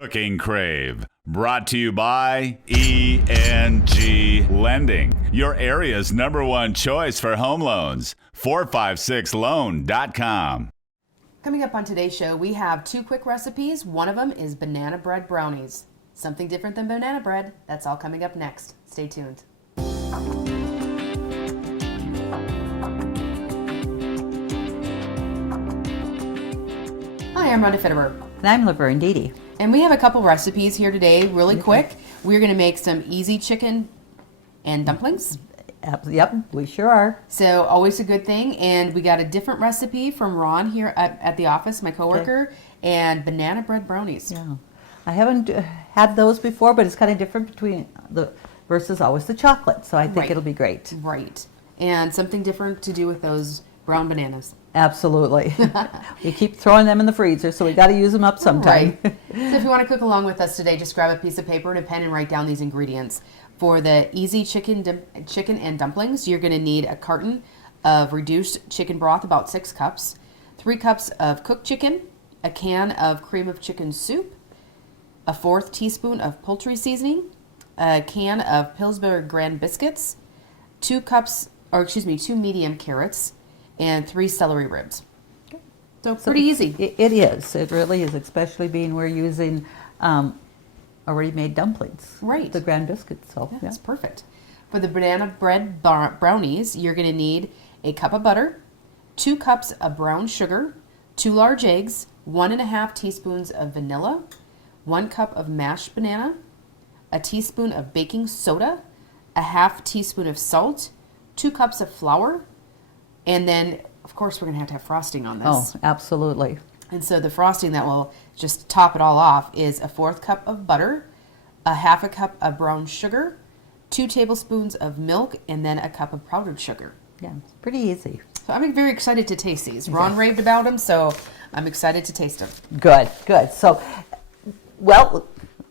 Cooking Crave. Brought to you by ENG Lending, your area's #1 choice for home loans. 456loan.com. Coming up on today's show, we have 2 quick recipes. One of them is banana bread brownies. Something different than banana bread. That's all coming up next. Stay tuned. Hi, I'm Rhonda Fitterer. And I'm Laverne Dede. And we have a couple recipes here today, really quick. We're going to make some easy chicken and dumplings. Yep, we sure are. So always a good thing. And we got a different recipe from Ron here at the office, my coworker, and banana bread brownies. Yeah, I haven't had those before, but it's kind of different between the versus always the chocolate. So I think it'll be great. Right. And something different to do with those brown bananas. Absolutely. We keep throwing them in the freezer, so we got to use them up sometime. Right. So if you want to cook along with us today, just grab a piece of paper and a pen and write down these ingredients. For the easy chicken and dumplings, you're going to need a carton of reduced chicken broth, about 6 cups, 3 cups of cooked chicken, a can of cream of chicken soup, a 1/4 teaspoon of poultry seasoning, a can of Pillsbury Grand biscuits, 2 medium carrots, and 3 celery ribs. So pretty easy. It is. It really is, especially being we're using already made dumplings. Right. The grand biscuits. So yeah, that's perfect. For the banana bread brownies, you're going to need a cup of butter, 2 cups of brown sugar, 2 large eggs, 1.5 teaspoons of vanilla, 1 cup of mashed banana, a teaspoon of baking soda, a 1/2 teaspoon of salt, 2 cups of flour, and then, of course, we're going to have frosting on this. Oh, absolutely. And so the frosting that will just top it all off is a 1/4 cup of butter, a 1/2 cup of brown sugar, 2 tablespoons of milk, and then a cup of powdered sugar. Yeah, it's pretty easy. So I'm very excited to taste these. Ron raved about them, so I'm excited to taste them. Good, good. So, well,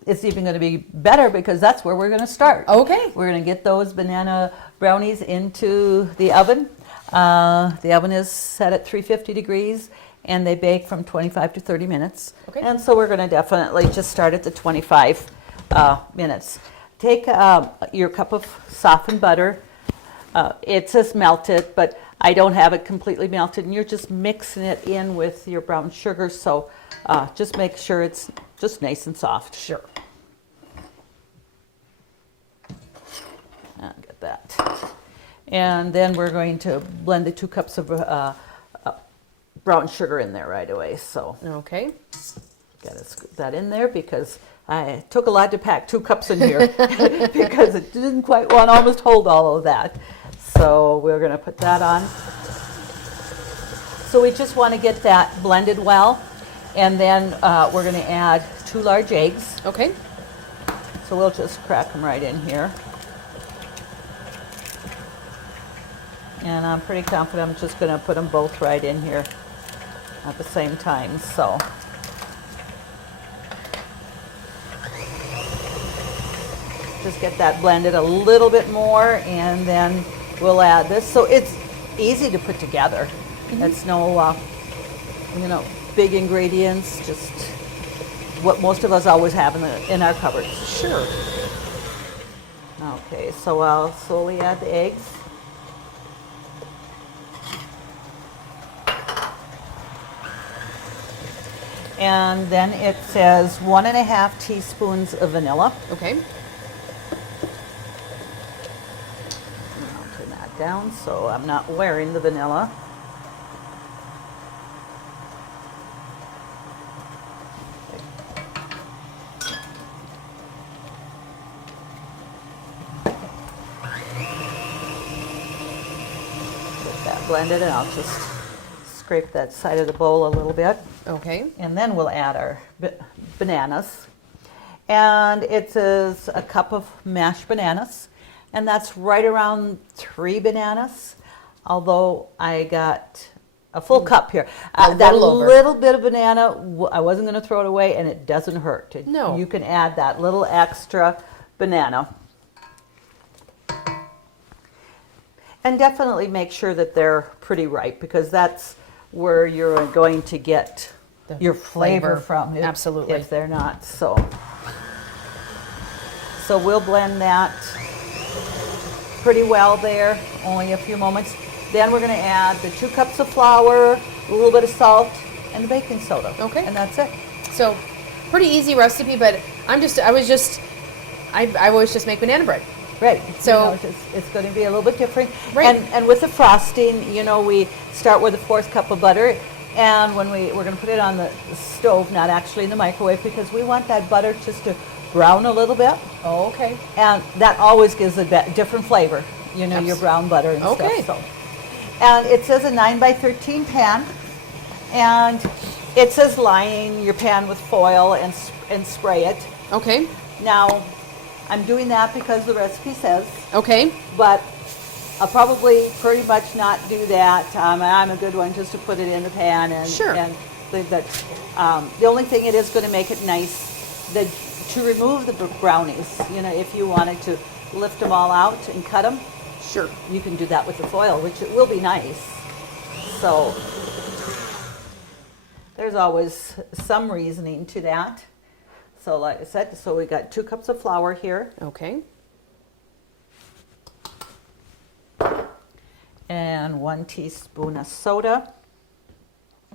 it's even going to be better because that's where we're going to start. Okay. We're going to get those banana brownies into the oven. The oven is set at 350 degrees, and they bake from 25 to 30 minutes. Okay. And so we're going to definitely just start at the 25 minutes. Take your cup of softened butter. It says melted, but I don't have it completely melted, and you're just mixing it in with your brown sugar, so just make sure it's just nice and soft. Sure. Get that. And then we're going to blend the 2 cups of brown sugar in there right away. So Okay. got to scoop that in there because I took a lot to pack 2 cups in here because it didn't quite want to almost hold all of that. So we're going to put that on. So we just want to get that blended well. And then we're going to add 2 large eggs. Okay. So we'll just crack them right in here. And I'm pretty confident I'm just going to put them both right in here at the same time. So just get that blended a little bit more, and then we'll add this. So it's easy to put together. It's no, big ingredients. Just what most of us always have in our cupboards. Sure. Okay, so I'll slowly add the eggs. And then it says 1.5 teaspoons of vanilla. Okay. I'll turn that down so I'm not wearing the vanilla. Get that blended, and I'll just scrape that side of the bowl a little bit. Okay. And then we'll add our bananas. And it says a cup of mashed bananas. And that's right around 3 bananas. Although I got a full cup here. That little bit of banana, I wasn't going to throw it away, and it doesn't hurt. No. You can add that little extra banana. And definitely make sure that they're pretty ripe, because that's where you're going to get your flavor from it. Absolutely. If they're not, so we'll blend that pretty well there, only a few moments. Then we're going to add the 2 cups of flour, a little bit of salt, and the baking soda. Okay. And that's it. So, pretty easy recipe, but I always just make banana bread. Right. So it's going to be a little bit different. Right. And with the frosting, we start with a 4th cup of butter, and when we're going to put it on the stove, not actually in the microwave, because we want that butter just to brown a little bit. Oh, okay. And that always gives a different flavor, your brown butter and Okay. stuff. So. And it says a 9 by 13 pan, and it says line your pan with foil and spray it. Okay. Now, I'm doing that because the recipe says, Okay. but I'll probably pretty much not do that. I'm a good one just to put it in the pan and Sure. And the only thing it is going to make it nice to remove the brownies. If you wanted to lift them all out and cut them, Sure. you can do that with the foil, which it will be nice. So there's always some reasoning to that. So like I said, we got 2 cups of flour here. Okay. And 1 teaspoon of soda,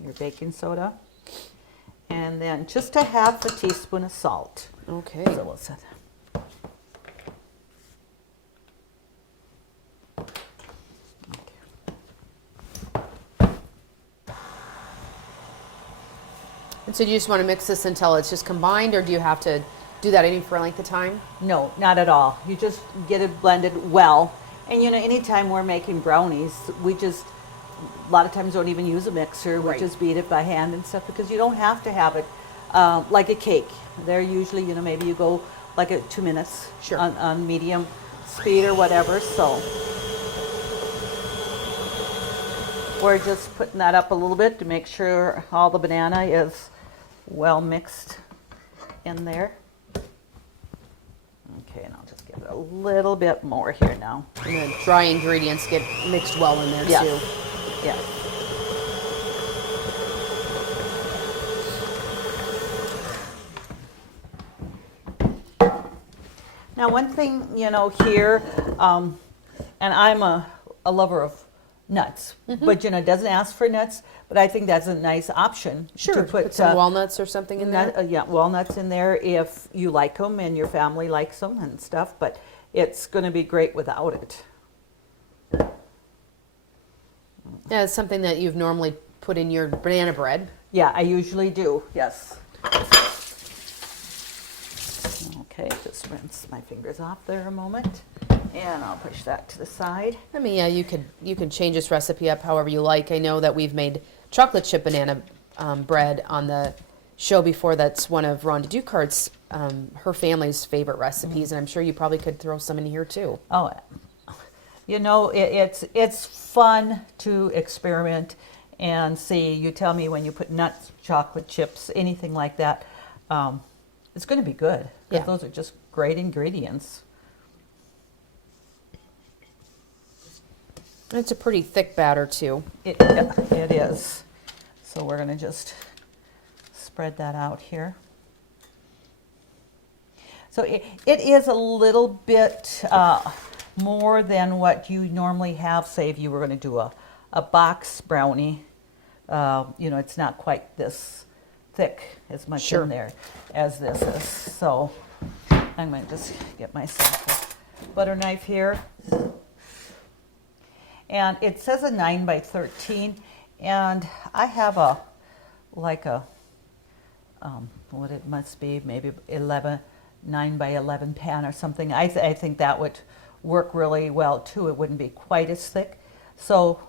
your baking soda. And then just a half a teaspoon of salt. Okay. So we'll set that. And so you just want to mix this until it's just combined, or do you have to do that any for a length of time? No, not at all. You just get it blended well. And anytime we're making brownies, we just a lot of times don't even use a mixer. We Right. just beat it by hand and stuff, because you don't have to have it like a cake. They're usually, maybe you go like at 2 minutes Sure. on medium speed or whatever. So we're just putting that up a little bit to make sure all the banana is well mixed in there. Okay, and I'll just give it a little bit more here now. And the dry ingredients get mixed well in there Yes. too. Yes. Now, one thing, here, and I'm a lover of nuts, but, it doesn't ask for nuts, but I think that's a nice option. Sure. To Put some walnuts or something in there. yeah, walnuts in there if you like them and your family likes them and stuff, but it's going to be great without it. Yeah, it's something that you've normally put in your banana bread. Yeah, I usually do, yes. Okay, just rinse my fingers off there a moment, and I'll push that to the side. I mean, yeah, you could change this recipe up however you like. I know that we've made chocolate chip banana bread on the show before. That's one of Rhonda Ducart's, her family's favorite recipes, and I'm sure you probably could throw some in here too. Oh, it's fun to experiment and see. You tell me when you put nuts, chocolate chips, anything like that, it's going to be good. Yeah. Those are just great ingredients. It's a pretty thick batter too. It is. So we're going to just spread that out here. So it is a little bit more than what you normally have, say if you were going to do a box brownie. It's not quite this thick as much Sure. in there as this is. So I'm going to just get myself a butter knife here. And it says a 9 by 13, and I have what it must be, maybe 9 by 11 pan or something. I think that would work really well too. It wouldn't be quite as thick. So,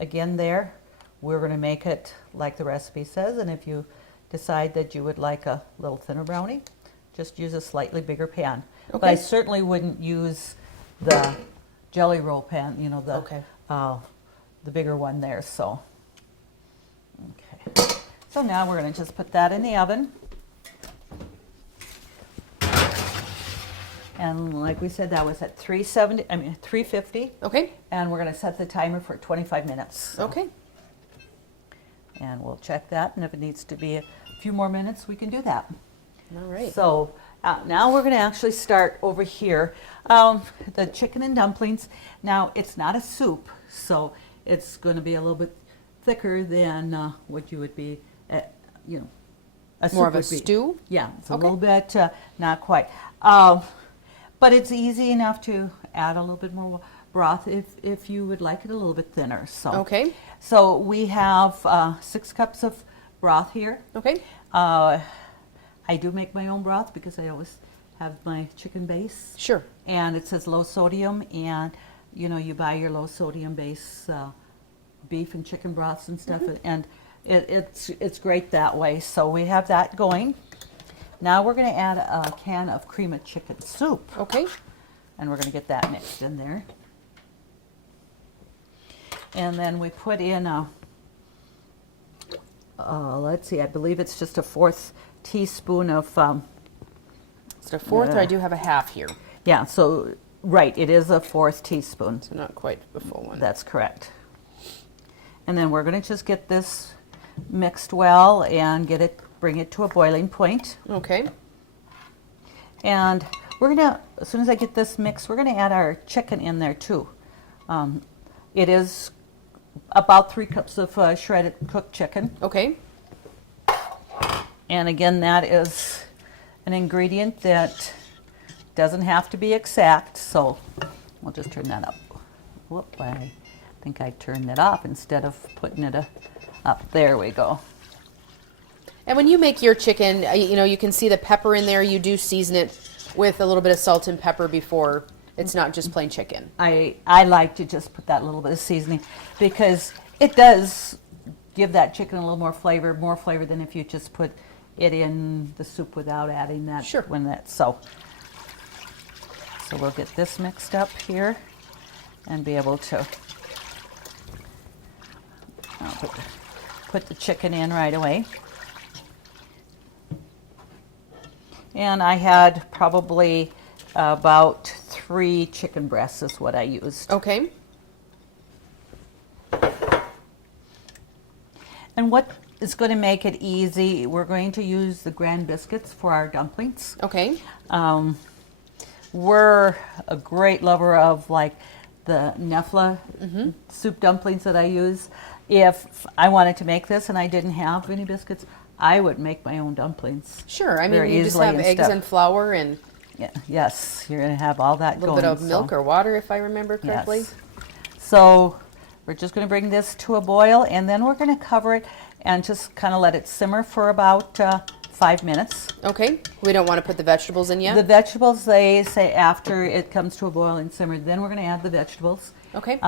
again there, we're going to make it like the recipe says, and if you decide that you would like a little thinner brownie, just use a slightly bigger pan. Okay. But I certainly wouldn't use the jelly roll pan, Okay. the bigger one there. So, okay. So now we're going to just put that in the oven. And like we said, that was at 350. Okay. And we're going to set the timer for 25 minutes. So. Okay. And we'll check that, and if it needs to be a few more minutes, we can do that. All right. So now we're going to actually start over here. The chicken and dumplings. Now, it's not a soup, so it's going to be a little bit thicker than what you would be, you know, a soup More of a would be. stew? Yeah, it's a Okay. little bit, not quite. But it's easy enough to add a little bit more broth if you would like it a little bit thinner. So, Okay. So we have 6 cups of broth here. Okay. I do make my own broth because I always have my chicken base. Sure. And it says low sodium, and you know, you buy your low sodium base beef and chicken broths and stuff, and it's great that way. So we have that going. Now we're going to add a can of cream of chicken soup, Okay. and we're going to get that mixed in there. And then we put in let's see, I believe it's just a 1/4 teaspoon of It's a 1/4, or I do have a half here, yeah, so right, it is a 1/4 teaspoon. so not quite the full one. That's correct. And then we're going to just get this mixed well and bring it to a boiling point. Okay. And we're going to, as soon as I get this mixed, we're going to add our chicken in there too. It is about 3 cups of shredded cooked chicken. Okay. And again, that is an ingredient that doesn't have to be exact, so we'll just turn that up. Whoop, I think I turned it off instead of putting it up. There we go. And when you make your chicken, you know, you can see the pepper in there. You do season it with a little bit of salt and pepper before. It's not just plain chicken. I like to just put that little bit of seasoning because it does give that chicken a little more flavor than if you just put it in the soup without adding that. Sure. So we'll get this mixed up here and be able to put the chicken in right away. And I had probably about 3 chicken breasts is what I used. Okay. And what is going to make it easy, we're going to use the grand biscuits for our dumplings. Okay. We're a great lover of like the Nefla soup dumplings that I use. If I wanted to make this and I didn't have any biscuits, I would make my own dumplings. Sure. I mean, very you just easily have and eggs stuff. and flour and Yeah, yes, you're going to have all that a little going. bit of milk or water, if I remember correctly. Yes. So we're just going to bring this to a boil, and then we're going to cover it and just kind of let it simmer for about 5 minutes. Okay. We don't want to put the vegetables in yet? The vegetables, they say after it comes to a boil and simmer, then we're going to add the vegetables. Okay.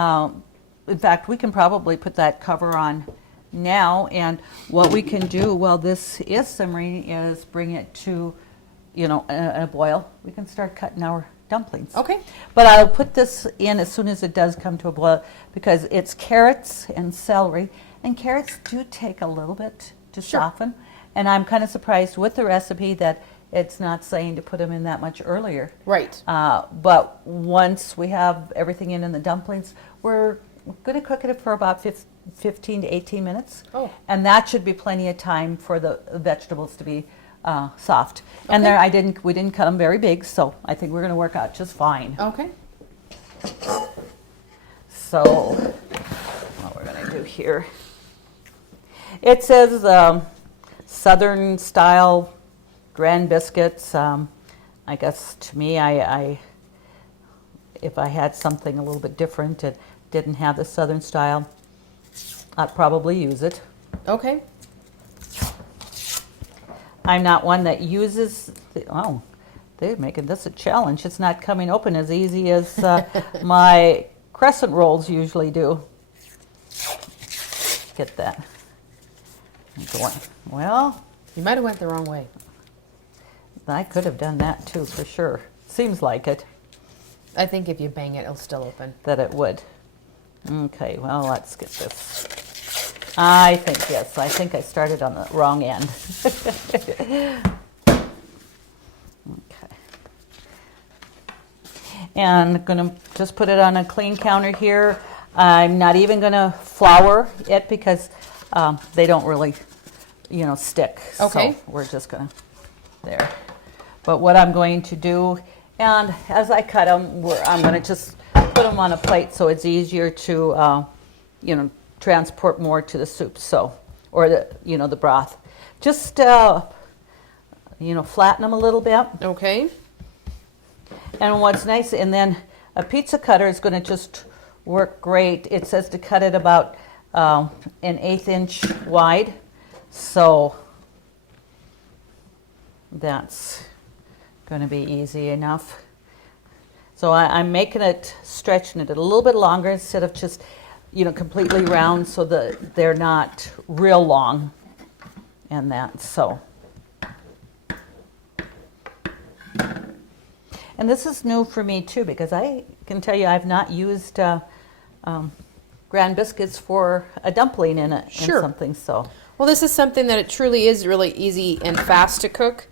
In fact, we can probably put that cover on now, and what we can do while this is simmering is bring it to, you know, a boil. We can start cutting our dumplings. Okay. But I'll put this in as soon as it does come to a boil because it's carrots and celery, and carrots do take a little bit to Sure. soften. And I'm kind of surprised with the recipe that it's not saying to put them in that much earlier. Right. But once we have everything in the dumplings, we're going to cook it for about 15 to 18 minutes. Oh. And that should be plenty of time for the vegetables to be soft. And Okay. there, we didn't cut them very big, so I think we're going to work out just fine. Okay. So what we're going to do here, it says Southern style grand biscuits. I guess to me, if I had something a little bit different that didn't have the Southern style, I'd probably use it. Okay. I'm not one that uses, they're making this a challenge. It's not coming open as easy as my crescent rolls usually do. Get that going. Well, You might have went the wrong way. I could have done that too, for sure. Seems like it, I think if you bang it, it'll still open. that it would. Okay, well, let's get this. I think, yes, I think I started on the wrong end. Okay. And I'm gonna just put it on a clean counter here. I'm not even gonna flour it because they don't really, stick. Okay. So we're just gonna, there. But what I'm going to do, and as I cut them, I'm gonna just put them on a plate so it's easier to, transport more to the soup. So, or the broth. Just, flatten them a little bit. Okay. And what's nice, and then a pizza cutter is going to just work great. It says to cut it about an 1/8 inch wide. So that's going to be easy enough. So I'm making it, stretching it a little bit longer instead of just, completely round so that they're not real long and that, so. And this is new for me too, because I can tell you I've not used grand biscuits for a dumpling in it. Sure. In something, so. Well, this is something that it truly is really easy and fast to cook.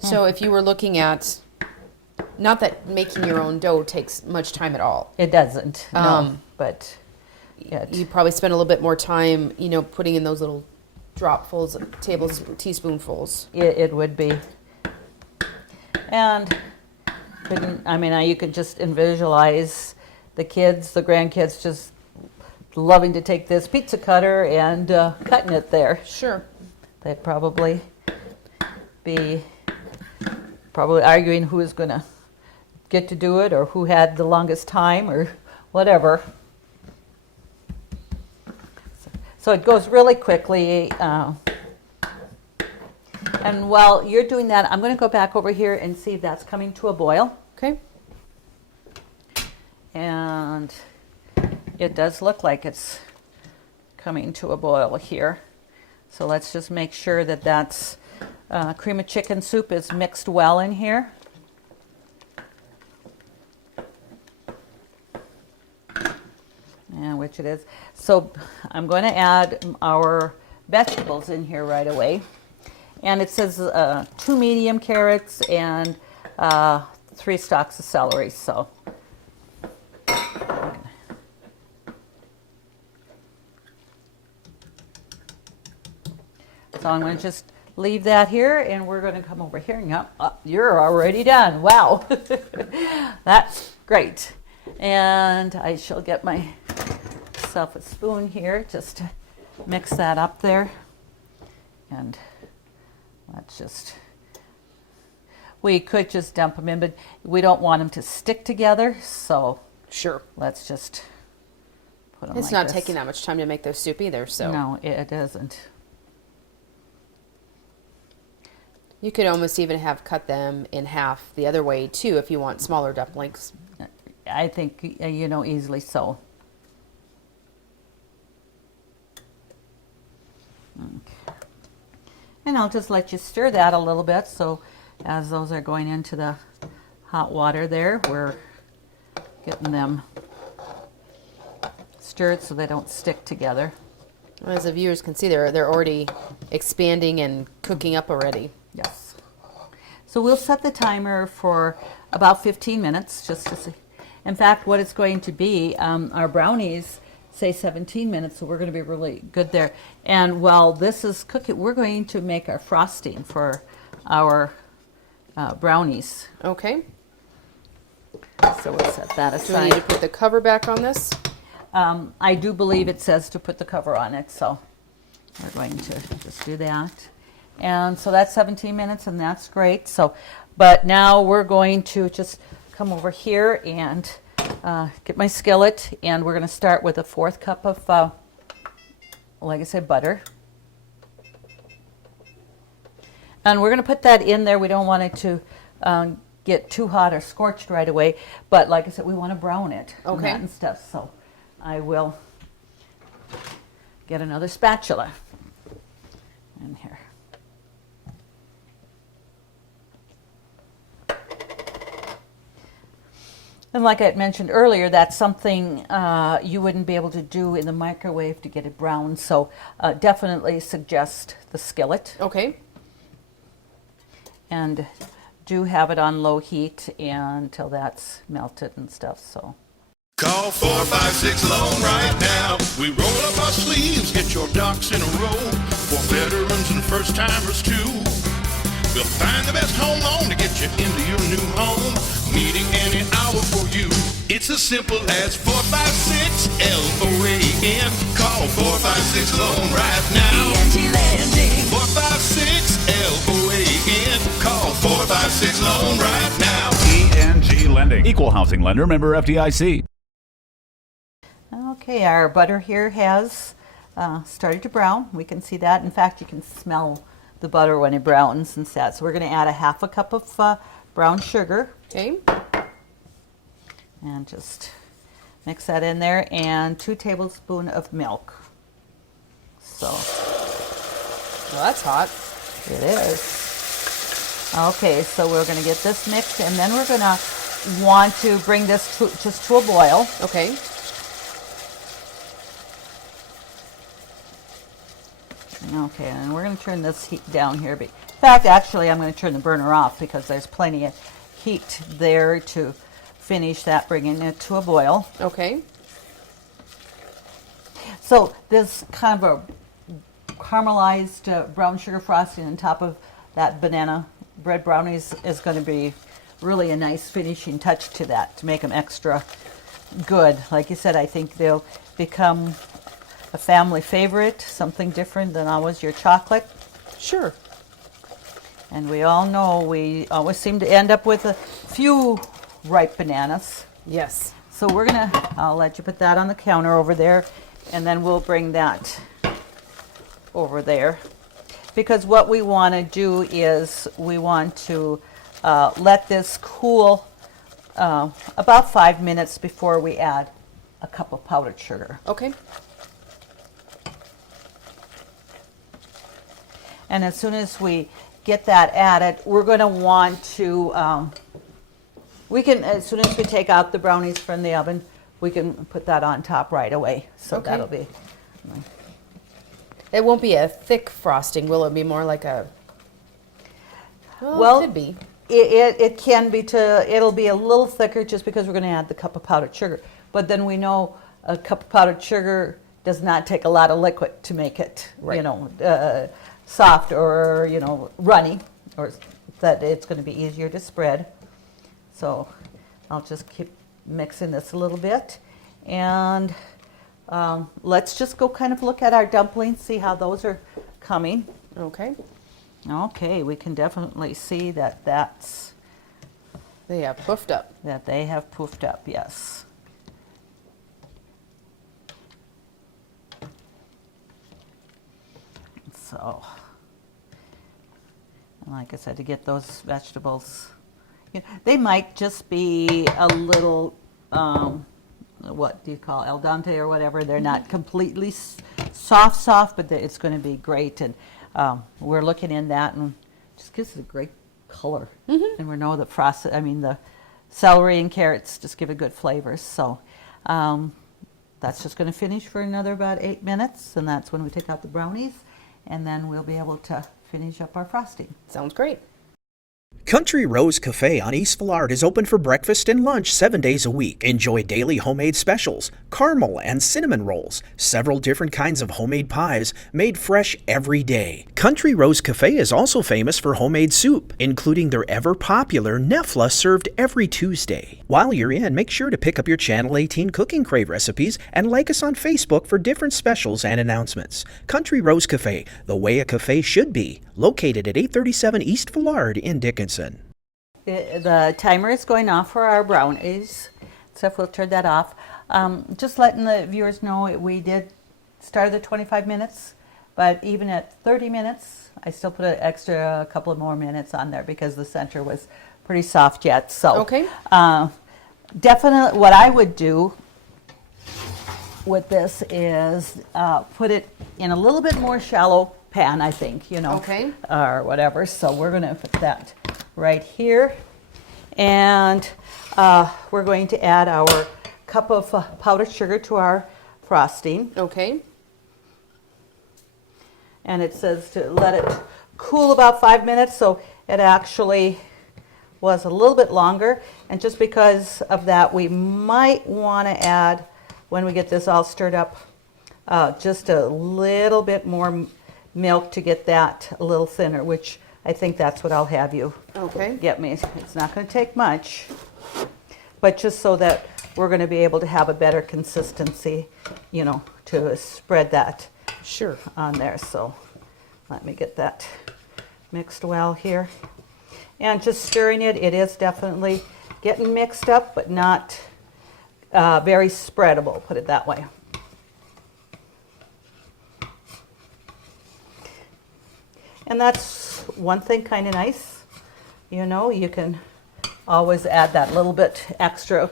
So if you were looking at, not that making your own dough takes much time at all. It doesn't, no, but You probably spend a little bit more time, putting in those little dropfuls, teaspoonfuls. it would be. And you could just visualize the kids, the grandkids, just loving to take this pizza cutter and cutting it there. Sure. They'd probably be arguing who is going to get to do it or who had the longest time or whatever. So it goes really quickly. And while you're doing that, I'm going to go back over here and see if that's coming to a boil. Okay. And it does look like it's coming to a boil here. So let's just make sure that that's cream of chicken soup is mixed well in here. And which it is. So I'm going to add our vegetables in here right away. And it says 2 medium carrots and 3 stalks of celery. So I'm going to just leave that here, and we're going to come over here. And you're already done. Wow, that's great. And I shall get myself a spoon here just to mix that up there. And let's just, we could just dump them in, but we don't want them to stick together. So Sure. let's just put them It's like not this. taking that much time to make those soup either, so. No, it isn't. You could almost even have cut them in half the other way too if you want smaller dumplings. I think, easily so. Okay. And I'll just let you stir that a little bit. So as those are going into the hot water there, we're getting them stirred so they don't stick together. As the viewers can see, they're already expanding and cooking up already. Yes. So we'll set the timer for about 15 minutes just to see. In fact, what it's going to be, our brownies say 17 minutes, so we're going to be really good there. And while this is cooking, we're going to make our frosting for our brownies. Okay. So we'll set that Do we need to aside. put the cover back on this? I do believe it says to put the cover on it, so we're going to just do that. And so that's 17 minutes, and that's great. So, but now we're going to just come over here and get my skillet, and we're going to start with a 1/4 cup of, like I said, butter. And we're going to put that in there. We don't want it to get too hot or scorched right away, but like I said, we want to brown it and Okay. that and stuff. So I will get another spatula in here. And like I had mentioned earlier, that's something you wouldn't be able to do in the microwave to get it brown. So definitely suggest the skillet. Okay. And do have it on low heat until that's melted and stuff. So Call 456-LOAN right now. We roll up our sleeves, get your ducks in a row. For veterans and first-timers too. We'll find the best home loan to get you into your new home. Meeting any hour for you. It's as simple as 456-LOAN. Call 456-LOAN right now. 456-LOAN. Call 456-LOAN right now. ENG Lending. Equal housing lender. Member FDIC. Okay, our butter here has started to brown. We can see that. In fact, you can smell the butter when it browns and that. So we're going to add a half a cup of brown sugar. Okay. And just mix that in there, and 2 tablespoons of milk. So. Well, that's hot. It is. Okay, so we're going to get this mixed, and then we're going to want to bring this just to a boil. Okay. Okay, and we're going to turn this heat down here. In fact, actually, I'm going to turn the burner off because there's plenty of heat there to finish that, bringing it to a boil. Okay. So this kind of a caramelized brown sugar frosting on top of that banana bread brownies is going to be really a nice finishing touch to that, to make them extra good. Like you said, I think they'll become a family favorite, something different than always your chocolate. Sure. And we all know we always seem to end up with a few ripe bananas. Yes. So I'll let you put that on the counter over there, and then we'll bring that over there. Because what we want to do is we want to let this cool about 5 minutes before we add a cup of powdered sugar. Okay. And as soon as we get that added, we're going to want to, as soon as we take out the brownies from the oven, we can put that on top right away. So Okay. that'll be, It won't be a thick frosting, will it? Be more like a? Well, it could be. it can be it'll be a little thicker just because we're going to add the cup of powdered sugar. But then we know a cup of powdered sugar does not take a lot of liquid to make it, Right. soft or, runny, or that it's going to be easier to spread. So I'll just keep mixing this a little bit. And let's just go kind of look at our dumplings, see how those are coming. Okay. Okay, we can definitely see that They have puffed up. that they have poofed up, yes. So, and like I said, to get those vegetables, they might just be a little, what do you call al dente or whatever. They're not completely soft, but it's going to be great. And we're looking in that, and it just gives it a great color. And we know the celery and carrots just give a good flavor. So that's just going to finish for another about 8 minutes, and that's when we take out the brownies. And then we'll be able to finish up our frosting. Sounds great. Country Rose Cafe on East Villard is open for breakfast and lunch 7 days a week. Enjoy daily homemade specials, caramel and cinnamon rolls, several different kinds of homemade pies made fresh every day. Country Rose Cafe is also famous for homemade soup, including their ever-popular Nefla served every Tuesday. While you're in, make sure to pick up your Channel 18 Cooking Crave recipes and like us on Facebook for different specials and announcements. Country Rose Cafe, the way a cafe should be, located at 837 East Villard in Dickinson. The timer is going off for our brownies, so if we'll turn that off. Just letting the viewers know we did start at 25 minutes, but even at 30 minutes, I still put an extra couple of more minutes on there because the center was pretty soft yet. So Okay. Definitely what I would do with this is put it in a little bit more shallow pan, I think, Okay. or whatever. So we're going to put that right here, and we're going to add our cup of powdered sugar to our frosting, Okay. and it says to let it cool about 5 minutes, so it actually was a little bit longer, and just because of that, we might want to add, when we get this all stirred up, just a little bit more milk to get that a little thinner, which I think that's what I'll have you Okay. get me. It's not going to take much, but just so that we're going to be able to have a better consistency, you know, to spread that Sure. on there. So let me get that mixed well here. And just stirring it, it is definitely getting mixed up, but not very spreadable, put it that way. And that's one thing kind of nice. You know, you can always add that little bit extra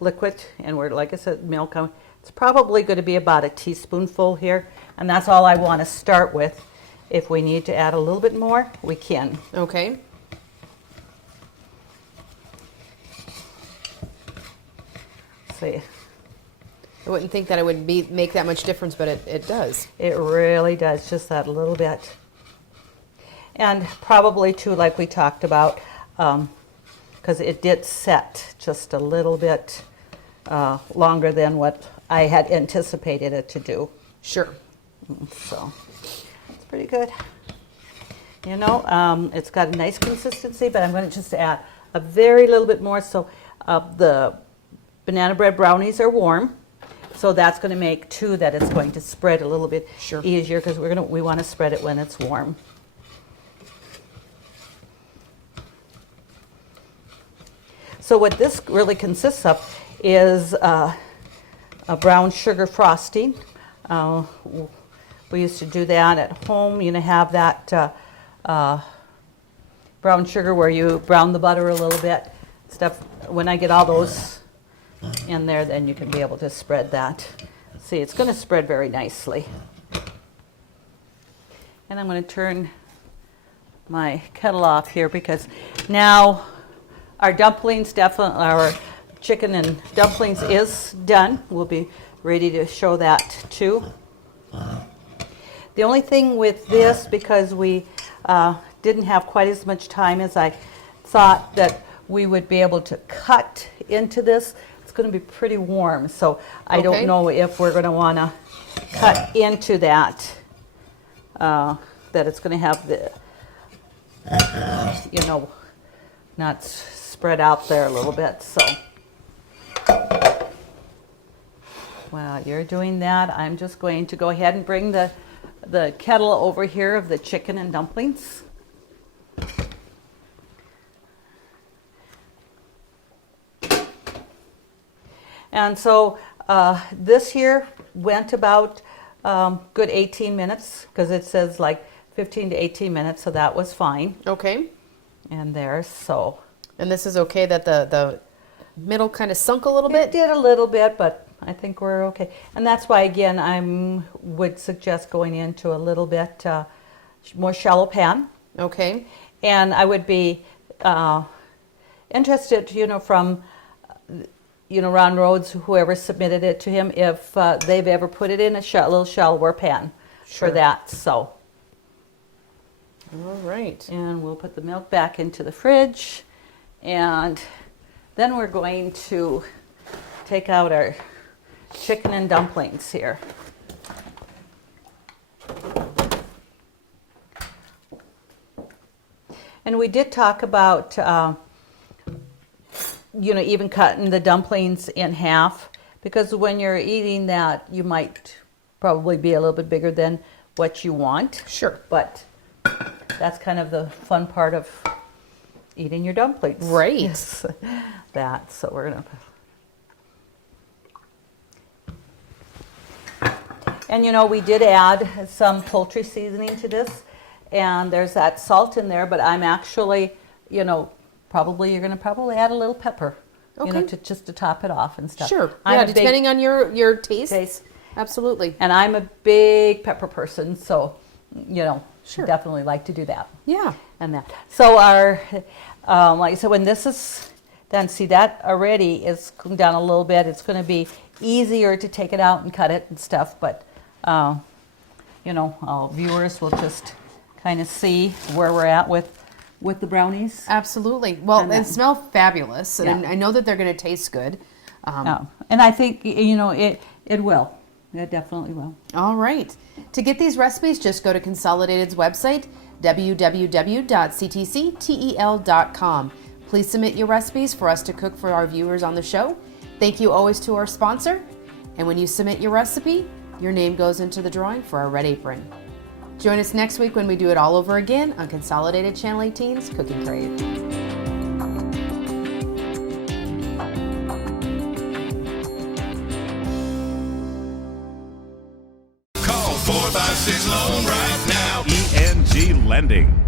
liquid, and we're, like I said, milk. It's probably going to be about a teaspoonful here, and that's all I want to start with. If we need to add a little bit more, we can. Okay. See, I wouldn't think that it would make that much difference, but it does. it really does, just that little bit. And probably too, like we talked about, because it did set just a little bit longer than what I had anticipated it to do. Sure. So it's pretty good. You know, it's got a nice consistency, but I'm going to just add a very little bit more. So the banana bread brownies are warm, so that's going to make too that it's going to spread a little bit Sure. easier, because we want to spread it when it's warm. So what this really consists of is a brown sugar frosting. We used to do that at home. You know, have that brown sugar where you brown the butter a little bit. Stuff. When I get all those in there, then you can be able to spread that. See, it's going to spread very nicely. And I'm going to turn my kettle off here, because now our dumplings, definitely, our chicken and dumplings is done. We'll be ready to show that too. The only thing with this, because we didn't have quite as much time as I thought that we would be able to cut into this, it's going to be pretty warm. So I Okay. don't know if we're going to want to cut into that, that it's going to have the, you know, not spread out there a little bit. So while you're doing that, I'm just going to go ahead and bring the kettle over here of the chicken and dumplings. And so this here went about good 18 minutes, because it says like 15 to 18 minutes, so that was fine. Okay. And there's so. And this is okay that the middle kind of sunk a little It bit? did a little bit, but I think we're okay. And that's why, again, I would suggest going into a little bit more shallow pan. Okay. And I would be interested, you know, from, you know, Ron Rhodes, whoever submitted it to him, if they've ever put it in a little shallower pan Sure. for that. So, All right. and we'll put the milk back into the fridge, and then we're going to take out our chicken and dumplings here. And we did talk about, you know, even cutting the dumplings in half, because when you're eating that, you might probably be a little bit bigger than what you want. Sure. But that's kind of the fun part of eating your dumplings. Right. Yes, that. So we're going to... And, you know, we did add some poultry seasoning to this, and there's that salt in there, but I'm actually, you know, you're going to probably add a little pepper, you know, Okay. just to top it off and stuff. Sure. I'm Yeah, a big- depending on your taste. Taste. Absolutely. And I'm a big pepper person, so, you know, Sure. definitely like to do that. Yeah. And that. So our, like I said, when this is done, see that already is going down a little bit. It's going to be easier to take it out and cut it and stuff, but, you know, viewers will just kind of see where we're at with with the brownies. Absolutely. Well, And they then- smell fabulous, and Yeah. I know that they're going to taste good. Oh, and I think, it will. It definitely will. All right. To get these recipes, just go to Consolidated's website, www.ctctel.com. Please submit your recipes for us to cook for our viewers on the show. Thank you always to our sponsor. And when you submit your recipe, your name goes into the drawing for our red apron. Join us next week when we do it all over again on Consolidated Channel 18's Cooking Crave. Call 456 Loan right now. ENG Lending.